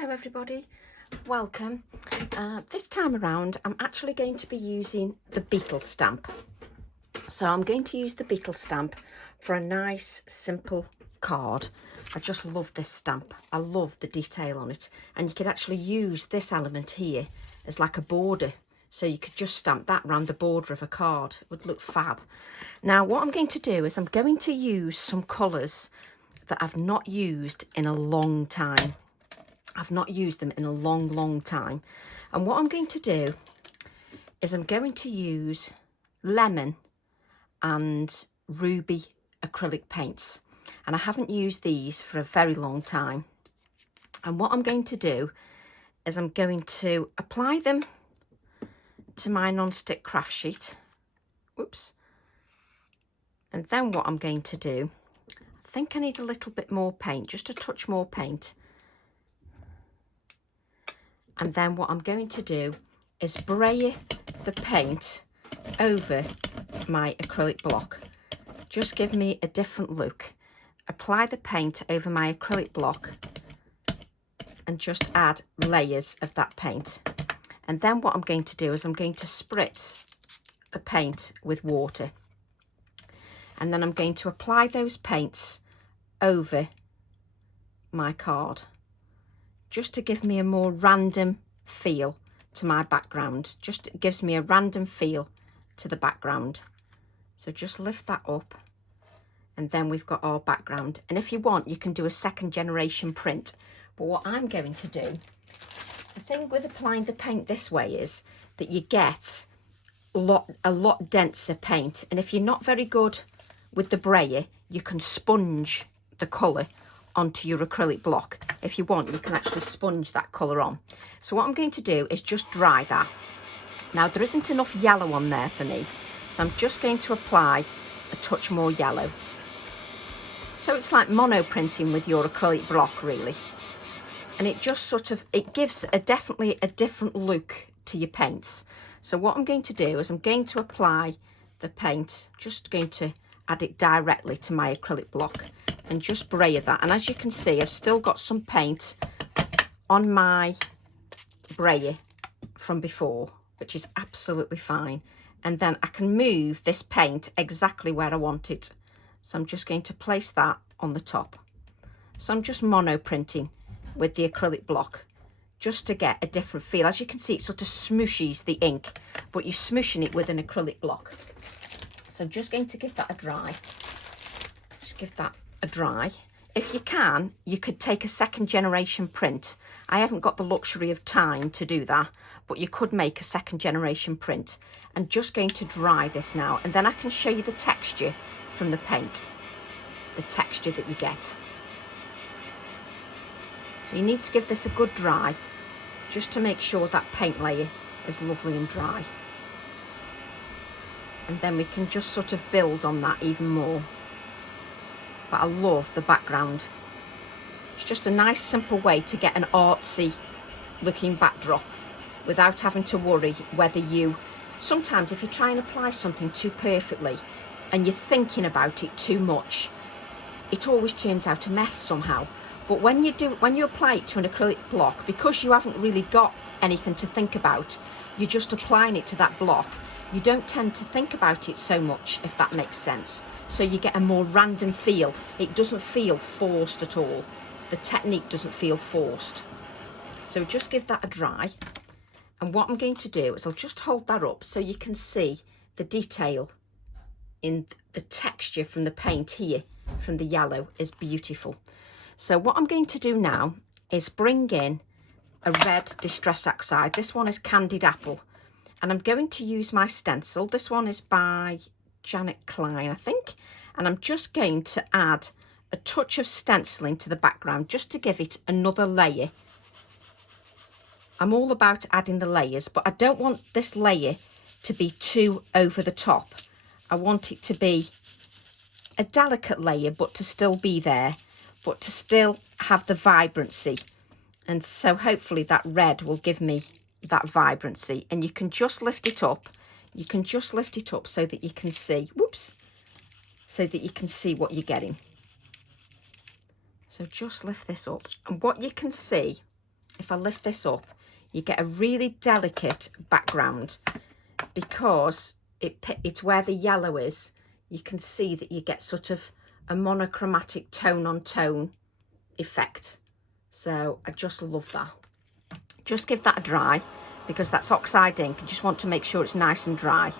Hello everybody, welcome. This time around I'm actually going to be using the Beetle stamp. So I'm going to use the Beetle stamp for a nice simple card. I just love this stamp. I love the detail on it, and you could actually use this element here as like a border. So you could just stamp that around the border of a card. It would look fab. Now what I'm going to do is I'm going to use some colours that I've not used in a long time. I've not used them in a long time. And what I'm going to do is I'm going to use lemon and ruby acrylic paints. And I haven't used these for a very long time. And what I'm going to do is I'm going to apply them to my non-stick craft sheet. Whoops. And then what I'm going to do, I think I need a little bit more paint, just a touch more paint. And then what I'm going to do is spray the paint over my acrylic block. Just give me a different look. Apply the paint over my acrylic block and just add layers of that paint. And then what I'm going to do is I'm going to spritz the paint with water. And then I'm going to apply those paints over my card, just to give me a more random feel to my background. Just gives me a random feel to the background. So just lift that up, and then we've got our background. And if you want, you can do a second generation print. But what I'm going to do, the thing with applying the paint this way is that you get a lot denser paint. And if you're not very good with the brayer, you can sponge the colour onto your acrylic block. If you want, you can actually sponge that colour on. So what I'm going to do is just dry that. Now there isn't enough yellow on there for me, so I'm just going to apply a touch more yellow. So it's like mono printing with your acrylic block really. And it just sort of, it gives definitely a different look to your paints. So what I'm going to do is I'm going to apply the paint, just going to add it directly to my acrylic block and just brayer that. And as you can see, I've still got some paint on my brayer from before, which is absolutely fine. And then I can move this paint exactly where I want it. So I'm just going to place that on the top. So I'm just mono printing with the acrylic block just to get a different feel. As you can see, it sort of smooshes the ink, but you're smooshing it with an acrylic block. So I'm just going to give that a dry. Just give that a dry. If you can, you could take a second generation print. I haven't got the luxury of time to do that, but you could make a second generation print. I'm just going to dry this now, and then I can show you the texture from the paint, the texture that you get. So you need to give this a good dry, just to make sure that paint layer is lovely and dry. And then we can just sort of build on that even more. But I love the background. It's just a nice simple way to get an artsy looking backdrop without having to worry whether you, sometimes if you try and apply something too perfectly and you're thinking about it too much, it always turns out a mess somehow. But when you apply it to an acrylic block, because you haven't really got anything to think about, you're just applying it to that block, you don't tend to think about it so much, if that makes sense. So you get a more random feel. It doesn't feel forced at all. The technique doesn't feel forced. So just give that a dry. And what I'm going to do is I'll just hold that up so you can see the detail in the texture from the paint here, from the yellow, is beautiful. So what I'm going to do now is bring in a red Distress Oxide. This one is Candied Apple. And I'm going to use my stencil. This one is by Janet Klein, I think. And I'm just going to add a touch of stenciling to the background just to give it another layer. I'm all about adding the layers, but I don't want this layer to be too over the top. I want it to be a delicate layer, but to still be there, but to still have the vibrancy. And so hopefully that red will give me that vibrancy. And you can just lift it up. You can just lift it up so that you can see, whoops, so that you can see what you're getting. So just lift this up. And what you can see if I lift this up, you get a really delicate background because it's where the yellow is. You can see that you get sort of a monochromatic tone on tone effect. So I just love that. Just give that a dry because that's oxide ink. I just want to make sure it's nice and dry.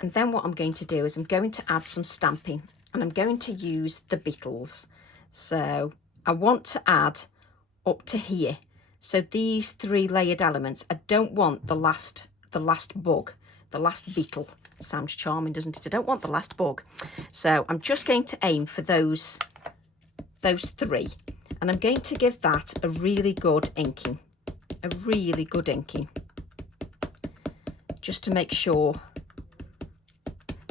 And then what I'm going to do is I'm going to add some stamping, and I'm going to use the Beetles. So I want to add up to here. So these 3 layered elements, I don't want the last bug, the last beetle. Sounds charming, doesn't it? I don't want the last bug. So I'm just going to aim for those 3, and I'm going to give that a really good inking, just to make sure,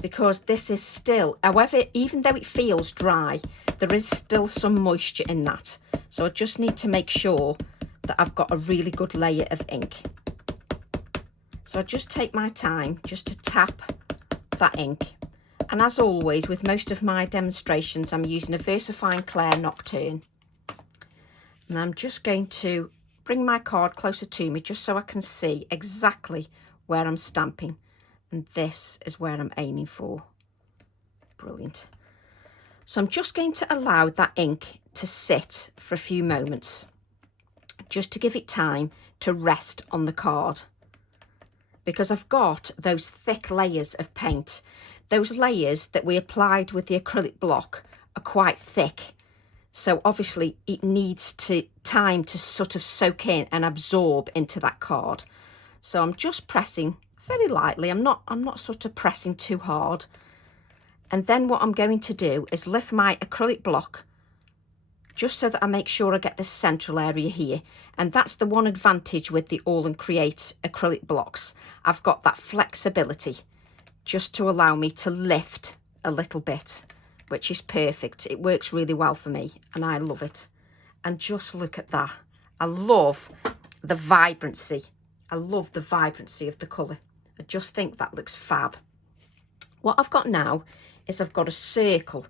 because this is still, however, even though it feels dry, there is still some moisture in that. So I just need to make sure that I've got a really good layer of ink. So I just take my time just to tap that ink. And as always, with most of my demonstrations, I'm using a VersaFine Clair Nocturne. And I'm just going to bring my card closer to me just so I can see exactly where I'm stamping. And this is where I'm aiming for. Brilliant. So I'm just going to allow that ink to sit for a few moments, just to give it time to rest on the card. Because I've got those thick layers of paint. Those layers that we applied with the acrylic block are quite thick. So obviously it needs time to sort of soak in and absorb into that card. So I'm just pressing very lightly. I'm not sort of pressing too hard. And then what I'm going to do is lift my acrylic block just so that I make sure I get this central area here. And that's the one advantage with the All and Create acrylic blocks. I've got that flexibility just to allow me to lift a little bit, which is perfect. It works really well for me and I love it. And just look at that. I love the vibrancy. I love the vibrancy of the colour. I just think that looks fab. What I've got now is I've got a circle.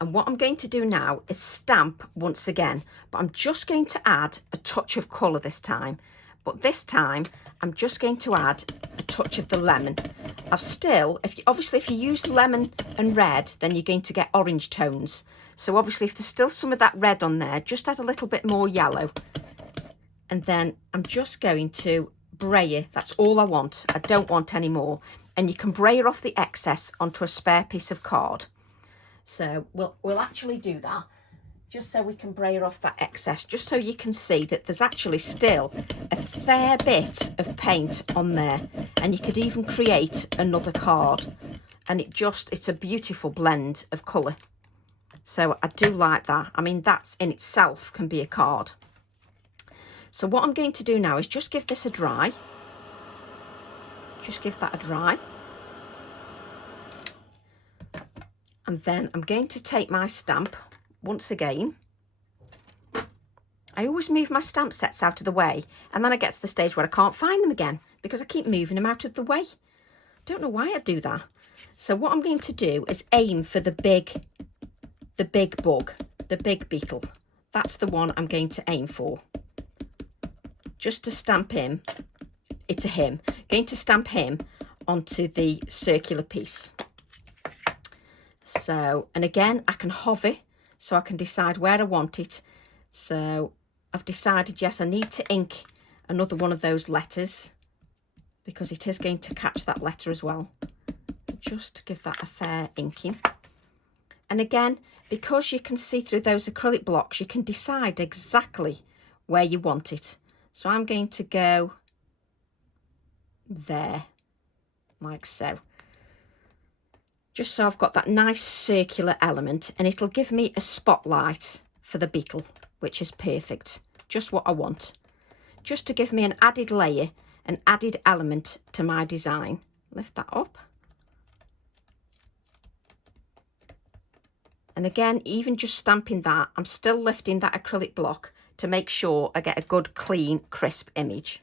And what I'm going to do now is stamp once again, but I'm just going to add a touch of colour this time. But this time, I'm just going to add a touch of the lemon. I've still, obviously if you use lemon and red, then you're going to get orange tones. So obviously if there's still some of that red on there, just add a little bit more yellow. And then I'm just going to brayer. That's all I want. I don't want any more. And you can brayer off the excess onto a spare piece of card. So we'll actually do that just so we can brayer off that excess, just so you can see that there's actually still a fair bit of paint on there, and you could even create another card, and it's a beautiful blend of colour. So I do like that. I mean, that's in itself can be a card. So what I'm going to do now is just give this a dry. Just give that a dry. And then I'm going to take my stamp once again. I always move my stamp sets out of the way, and then I get to the stage where I can't find them again because I keep moving them out of the way. Don't know why I do that. So what I'm going to do is aim for the big bug, the big beetle. That's the one I'm going to aim for. Just to stamp him, it's a him. Going to stamp him onto the circular piece. So, and again, I can hover so I can decide where I want it. So I've decided, yes, I need to ink another one of those letters because it is going to catch that letter as well. Just give that a fair inking. And again, because you can see through those acrylic blocks, you can decide exactly where you want it. So I'm going to go there, like so. Just so I've got that nice circular element, and it'll give me a spotlight for the beetle, which is perfect. Just what I want. Just to give me an added layer, an added element to my design. Lift that up. And again, even just stamping that, I'm still lifting that acrylic block to make sure I get a good, clean, crisp image.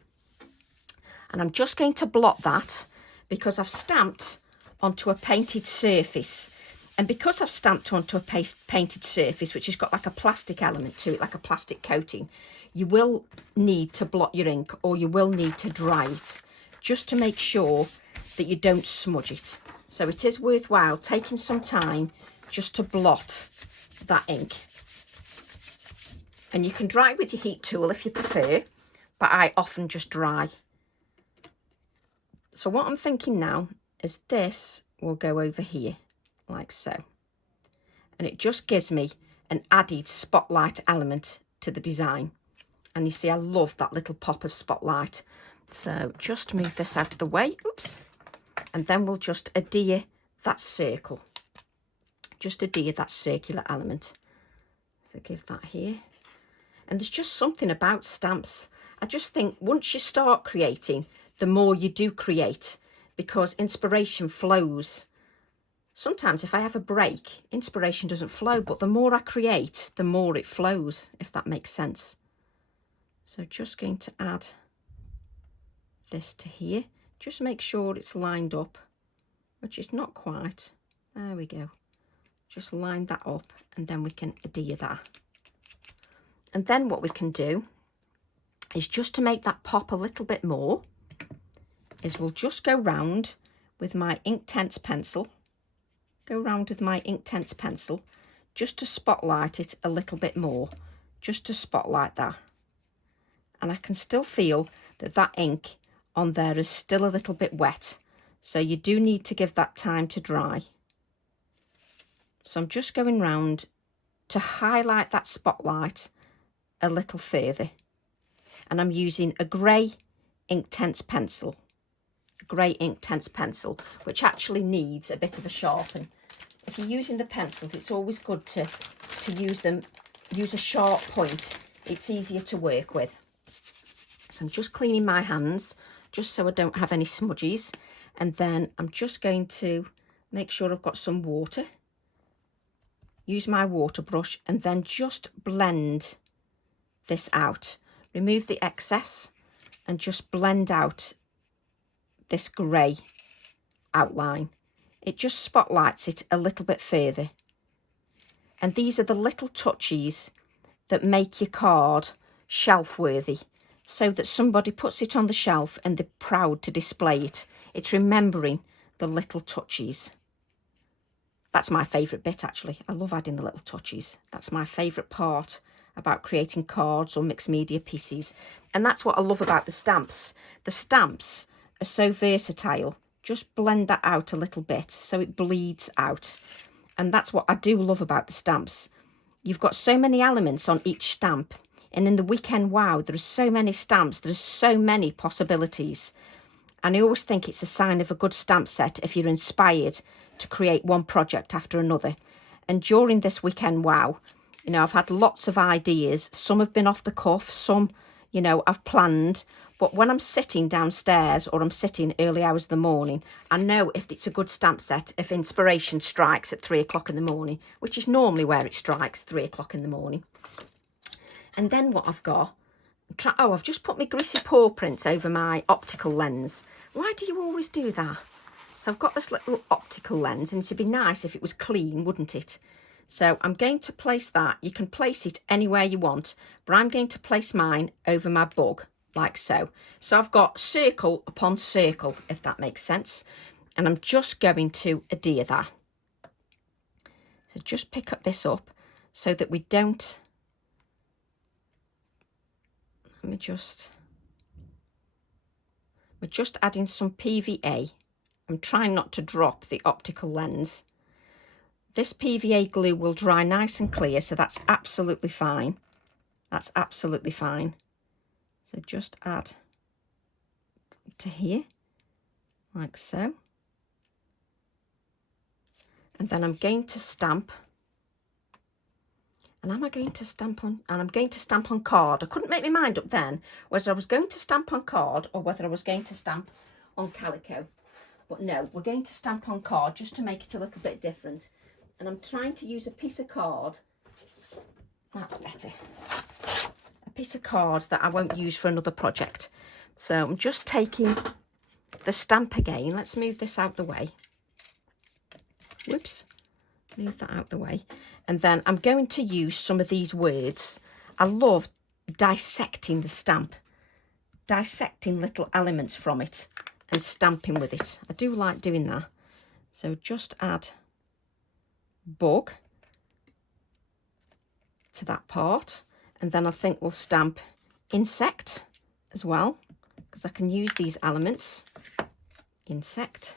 And I'm just going to blot that because I've stamped onto a painted surface. And because I've stamped onto a painted surface, which has got like a plastic element to it, like a plastic coating, you will need to blot your ink, or you will need to dry it, just to make sure that you don't smudge it. So it is worthwhile taking some time just to blot that ink. And you can dry with your heat tool if you prefer, but I often just dry. So what I'm thinking now is this will go over here, like so. And it just gives me an added spotlight element to the design. And you see, I love that little pop of spotlight. So just move this out of the way, oops. And then we'll just adhere that circle. Just adhere that circular element. So give that here. And there's just something about stamps. I just think once you start creating, the more you do create, because inspiration flows. Sometimes if I have a break, inspiration doesn't flow, but the more I create, the more it flows, if that makes sense. So just going to add this to here. Just make sure it's lined up, which is not quite. There we go. Just line that up, and then we can adhere that. And then what we can do is, just to make that pop a little bit more, is we'll just go round with my Inktense pencil. Go round with my Inktense pencil, just to spotlight it a little bit more, just to spotlight that. And I can still feel that that ink on there is still a little bit wet, so you do need to give that time to dry. So I'm just going round to highlight that spotlight a little further, and I'm using a grey Inktense pencil. Grey Inktense pencil, which actually needs a bit of a sharpen. If you're using the pencils, it's always good to use a sharp point. It's easier to work with. So I'm just cleaning my hands, just so I don't have any smudges. And then I'm just going to make sure I've got some water. Use my water brush, and then just blend this out. Remove the excess and just blend out this grey outline. It just spotlights it a little bit further. And these are the little touches that make your card shelf worthy, so that somebody puts it on the shelf and they're proud to display it. It's remembering the little touches. That's my favourite bit, actually. I love adding the little touches. That's my favourite part about creating cards or mixed media pieces. And that's what I love about the stamps. The stamps are so versatile. Just blend that out a little bit so it bleeds out. And that's what I do love about the stamps. You've got so many elements on each stamp. And in the Weekend Wow, there are so many stamps. There's so many possibilities. And I always think it's a sign of a good stamp set if you're inspired to create one project after another. And during this Weekend Wow, you know, I've had lots of ideas. Some have been off the cuff, some, you know, I've planned. But when I'm sitting downstairs, or I'm sitting early hours of the morning, I know if it's a good stamp set, if inspiration strikes at 3 o'clock in the morning, which is normally where it strikes, 3 o'clock in the morning. And then what I've got, I've just put my greasy paw prints over my optical lens. Why do you always do that? So I've got this little optical lens, and it'd be nice if it was clean, wouldn't it? So I'm going to place that. You can place it anywhere you want, but I'm going to place mine over my bug, like so. So I've got circle upon circle, if that makes sense. And I'm just going to adhere that. So just pick up this up so that we don't... We're just adding some PVA. I'm trying not to drop the optical lens. This PVA glue will dry nice and clear, so that's absolutely fine. That's absolutely fine. So just add to here, like so. And then I'm going to stamp. And am I going to stamp on? And I'm going to stamp on card. I couldn't make my mind up then whether I was going to stamp on card or whether I was going to stamp on calico. But no, we're going to stamp on card just to make it a little bit different. And I'm trying to use a piece of card. That's better. A piece of card that I won't use for another project. So I'm just taking the stamp again. Let's move this out the way. Whoops. Move that out the way. And then I'm going to use some of these words. I love dissecting the stamp, dissecting little elements from it and stamping with it. I do like doing that. So just add bug to that part, and then I think we'll stamp insect as well, because I can use these elements. Insect,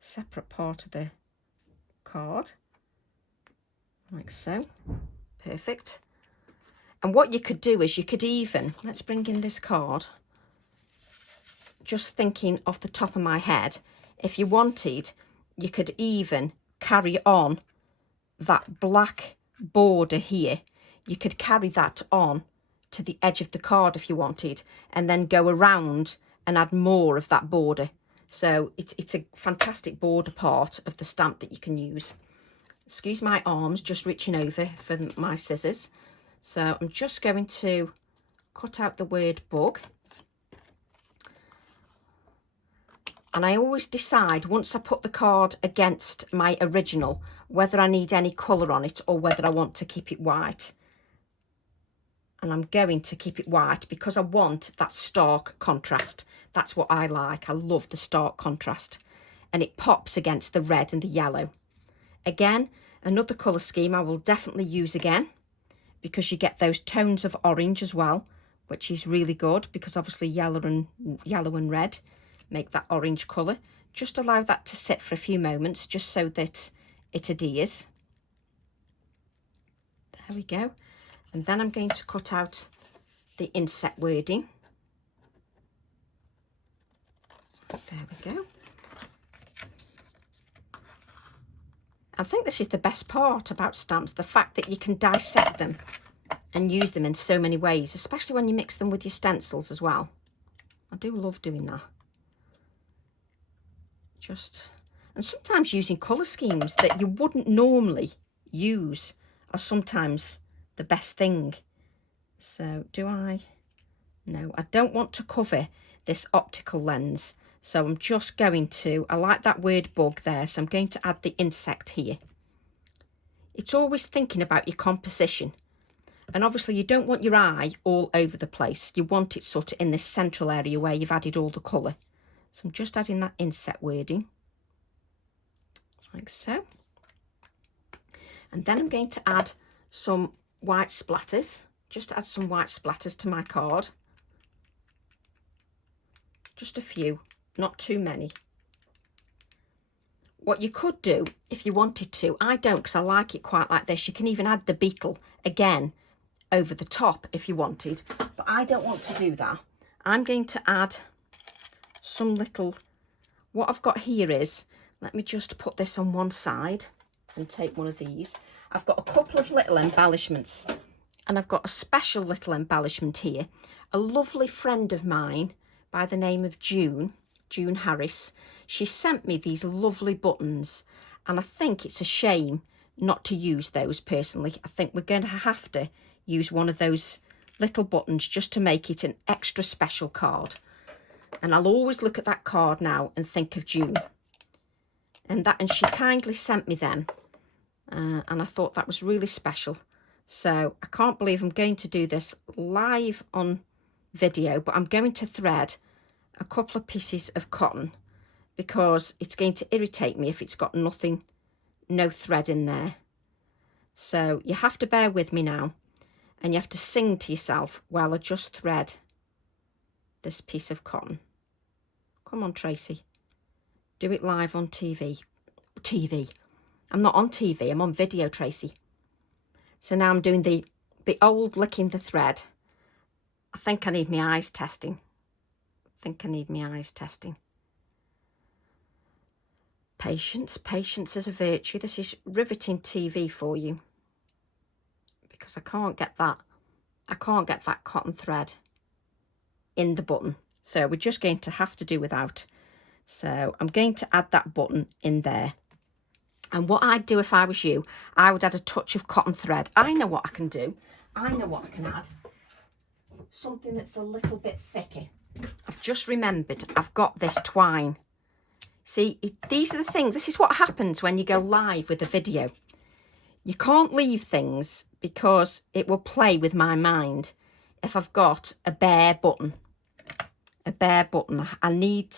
separate part of the card, like so. Perfect. And what you could do is you could even, let's bring in this card, just thinking off the top of my head, if you wanted, you could even carry on that black border here. You could carry that on to the edge of the card if you wanted, and then go around and add more of that border. So it's a fantastic border part of the stamp that you can use. Excuse my arms, just reaching over for my scissors. So I'm just going to cut out the word bug. And I always decide, once I put the card against my original, whether I need any colour on it or whether I want to keep it white. And I'm going to keep it white because I want that stark contrast. That's what I like. I love the stark contrast. And it pops against the red and the yellow. Again, another colour scheme I will definitely use again, because you get those tones of orange as well, which is really good, because obviously yellow and red make that orange colour. Just allow that to sit for a few moments, just so that it adheres. There we go. And then I'm going to cut out the inset wording. There we go. I think this is the best part about stamps, the fact that you can dissect them and use them in so many ways, especially when you mix them with your stencils as well. I do love doing that. And sometimes using colour schemes that you wouldn't normally use are sometimes the best thing. So no, I don't want to cover this optical lens. So I'm just going to, I like that word bug there, so I'm going to add the insect here. It's always thinking about your composition. And obviously you don't want your eye all over the place. You want it sort of in this central area where you've added all the colour. So I'm just adding that inset wording, like so. And then I'm going to add some white splatters, just add some white splatters to my card. Just a few, not too many. What you could do if you wanted to, I don't because I like it quite like this, you can even add the beetle again over the top if you wanted, but I don't want to do that. I'm going to add some little, what I've got here is, let me just put this on one side and take one of these. I've got a couple of little embellishments, and I've got a special little embellishment here. A lovely friend of mine by the name of June Harris, she sent me these lovely buttons, and I think it's a shame not to use those personally. I think we're going to have to use one of those little buttons just to make it an extra special card. And I'll always look at that card now and think of June. And she kindly sent me them. And I thought that was really special. So I can't believe I'm going to do this live on video, but I'm going to thread a couple of pieces of cotton because it's going to irritate me if it's got no thread in there. So you have to bear with me now, and you have to sing to yourself while I just thread this piece of cotton. Come on, Tracy. Do it live on TV. I'm not on TV, I'm on video, Tracy. So now I'm doing the old licking the thread. I think I need my eyes testing. Patience is a virtue. This is riveting TV for you, because I can't get that cotton thread in the button. So we're just going to have to do without. So I'm going to add that button in there. And what I'd do if I was you, I would add a touch of cotton thread. I know what I can do. I know what I can add. Something that's a little bit thicker. I've just remembered I've got this twine. See, these are the things. This is what happens when you go live with a video. You can't leave things because it will play with my mind. If I've got a bare button, I need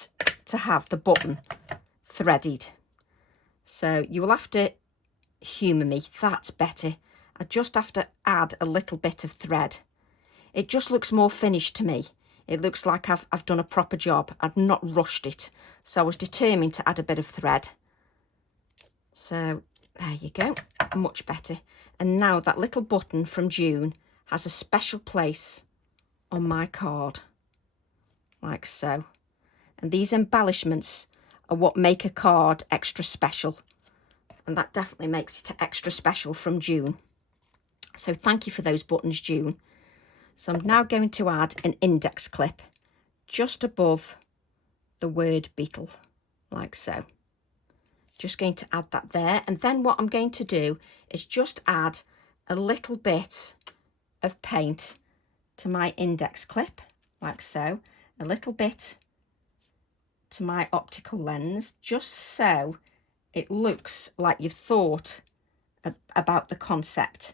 to have the button threaded. So you will have to humour me, that's better. I just have to add a little bit of thread. It just looks more finished to me. It looks like I've done a proper job. I've not rushed it. So I was determined to add a bit of thread. So there you go, much better. And now that little button from June has a special place on my card, like so. And these embellishments are what make a card extra special. And that definitely makes it extra special from June. So thank you for those buttons, June. So I'm now going to add an index clip just above the word Beetle, like so. Just going to add that there. And then what I'm going to do is just add a little bit of paint to my index clip, like so. A little bit to my optical lens, just so it looks like you've thought about the concept,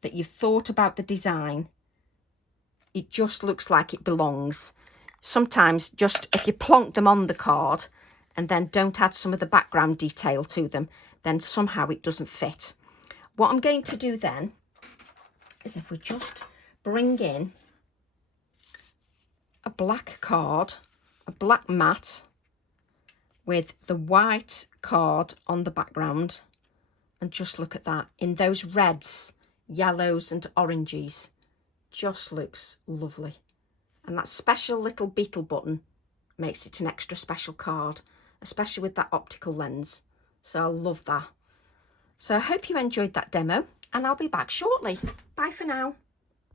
that you've thought about the design. It just looks like it belongs. Sometimes just if you plonk them on the card and then don't add some of the background detail to them, then somehow it doesn't fit. What I'm going to do then is if we just bring in a black card, a black mat with the white card on the background, and just look at that in those reds, yellows and oranges. Just looks lovely. And that special little beetle button makes it an extra special card, especially with that optical lens. So I love that. So I hope you enjoyed that demo, and I'll be back shortly. Bye for now.